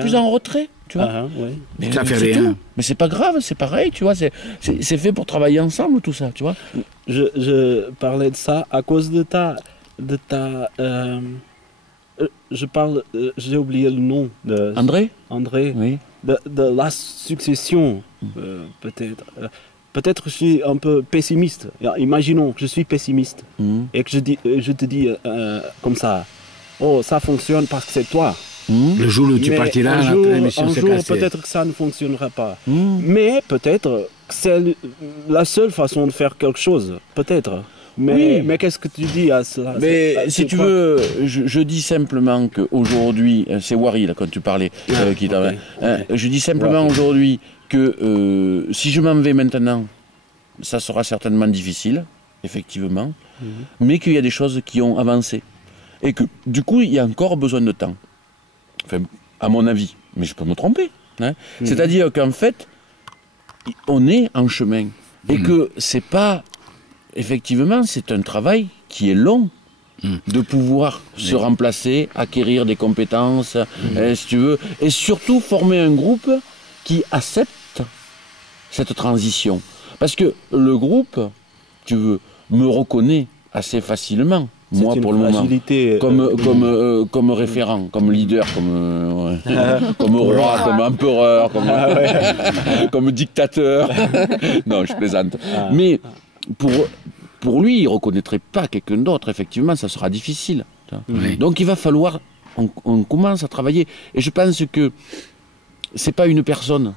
plus en retrait, tu vois. Ouais. Mais Ça fait c'est rien. tout. Mais c'est pas grave, c'est pareil, tu vois. C'est fait pour travailler ensemble, tout ça, tu vois. Je parlais de ça à cause je parle, j'ai oublié le nom de André. André, Oui. de la succession, peut-être. Peut-être je suis un peu pessimiste. Imaginons que je suis pessimiste Mhm. et que je te dis comme ça, oh ça fonctionne parce que c'est toi. Mhm. Le jour où tu Mais partiras, un la jour, transmission un s'est jour cassée. peut-être que ça ne fonctionnera pas. Mhm. Mais peut-être que c'est la seule façon de faire quelque chose. Peut-être. Oui. Mais qu'est-ce que tu dis à cela? Mais si tu veux, je dis simplement qu'aujourd'hui, c'est Wari là quand tu parlais, qui t'a- ok, je dis simplement Wari. aujourd'hui que si je m'en vais maintenant, ça sera certainement difficile, effectivement, mais qu'il y a des choses qui ont avancé. Et que du coup, il y a encore besoin de temps. Enfin, à mon avis, mais je peux me tromper. Hein. C'est-à-dire qu'en fait, on est en chemin. Et que c'est pas. Effectivement, c'est un travail qui est long de pouvoir se remplacer, acquérir des compétences, si tu veux, et surtout former un groupe qui accepte cette transition. Parce que le groupe, tu veux, me reconnaît assez facilement, moi pour le moment, comme référent, comme leader, comme roi, comme empereur, comme dictateur. Non, je plaisante. Mais pour lui, il ne reconnaîtrait pas quelqu'un d'autre, effectivement, ça sera difficile. Oui. Donc il va falloir, on commence à travailler. Et je pense que ce n'est pas une personne,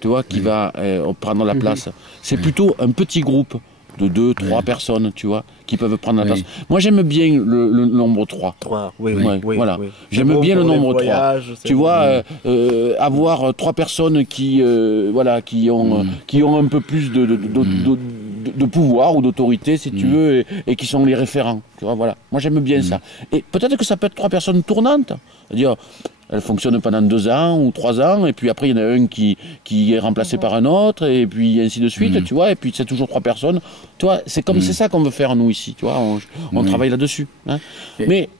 tu vois, qui va prendre la place. C'est plutôt un petit groupe de 2, 3 personnes, tu vois, qui peuvent prendre la place. Moi, j'aime bien le nombre 3. 3, oui, Ouais, oui, voilà. oui. J'aime bien le nombre 3. Tu vois, vois, avoir 3 personnes qui, qui ont un peu plus de pouvoir ou d'autorité, si tu veux, et qui sont les référents. Tu vois, voilà. Moi, j'aime bien ça. Et peut-être que ça peut être 3 personnes tournantes. C'est-à-dire, elles fonctionnent pendant 2 ans ou 3 ans, et puis après, il y en a un qui est remplacé par un autre, et puis ainsi de suite, tu vois, et puis c'est toujours 3 personnes. Tu vois, c'est ça qu'on veut faire, nous, ici, tu vois, on travaille là-dessus. Hein. Mais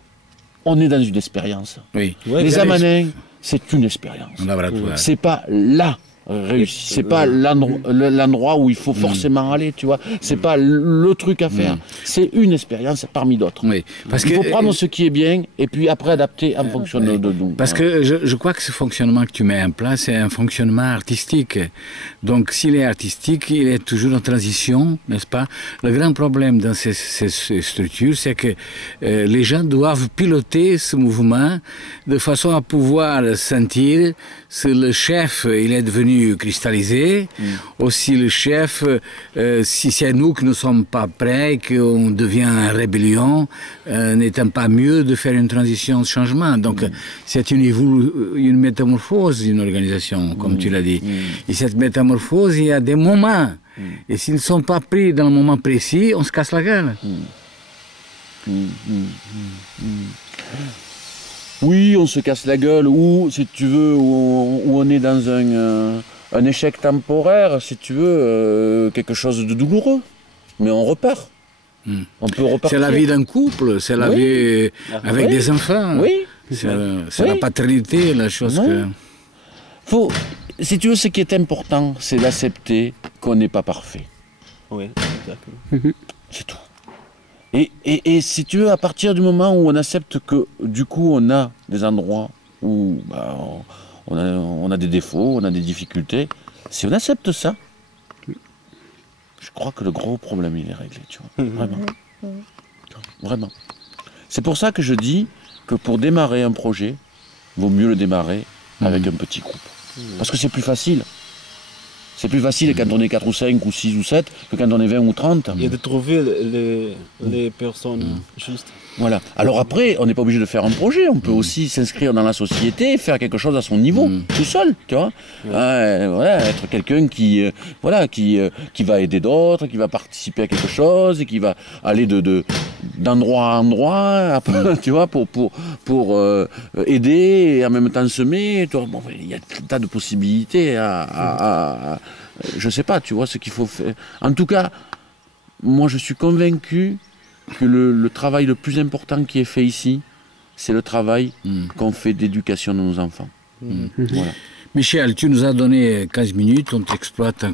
on est dans une expérience. Oui. Les Amanins, c'est une expérience. Un laboratoire. C'est pas là réussi. C'est pas l'endroit où il faut forcément aller, tu vois. C'est pas le truc à faire. C'est une expérience parmi d'autres. Oui. Parce Il faut que, prendre ce qui est bien et puis après adapter en fonction de nous. Parce que je crois que ce fonctionnement que tu mets en place est un fonctionnement artistique. Donc s'il est artistique, il est toujours en transition, n'est-ce pas? Le grand problème dans ces structures, c'est que les gens doivent piloter ce mouvement de façon à pouvoir sentir si le chef il est devenu cristallisé, aussi le chef, si c'est nous qui ne sommes pas prêts, qu'on devient en rébellion, n'étant pas mieux de faire une transition de changement. Donc c'est une métamorphose d'une organisation, comme tu l'as dit. Et cette métamorphose, il y a des moments. Et s'ils ne sont pas pris dans le moment précis, on se casse la gueule. Oui, on se casse la gueule, ou si tu veux, où on est dans un échec temporaire, si tu veux, quelque chose de douloureux. Mais on repart. On peut repartir. C'est la vie d'un couple, c'est la vie avec des enfants. Oui. C'est la paternité, la chose que... Si tu veux, ce qui est important, c'est d'accepter qu'on n'est pas parfait. Oui, exactement. C'est tout. Et si tu veux, à partir du moment où on accepte que, du coup, on a des endroits où on a des défauts, on a des difficultés, si on accepte ça, je crois que le gros problème, il est réglé, tu vois. Vraiment. Vraiment. C'est pour ça que je dis que pour démarrer un projet, il vaut mieux le démarrer avec un petit groupe. Parce que c'est plus facile. C'est plus facile quand on est 4 ou 5 ou 6 ou 7 que quand on est 20 ou 30. Et de trouver les personnes justes. Voilà. Alors après, on n'est pas obligé de faire un projet. On peut aussi s'inscrire dans la société et faire quelque chose à son niveau, tout seul, tu vois. Être quelqu'un qui va aider d'autres, qui va participer à quelque chose, et qui va aller d'endroit à endroit, tu vois, pour aider et en même temps semer. Bon, il y a un tas de possibilités je sais pas, tu vois, ce qu'il faut faire. En tout cas, moi, je suis convaincu que le travail le plus important qui est fait ici, c'est le travail qu'on fait d'éducation de nos enfants. Voilà. Michel, tu nous as donné 15 minutes, on t'exploite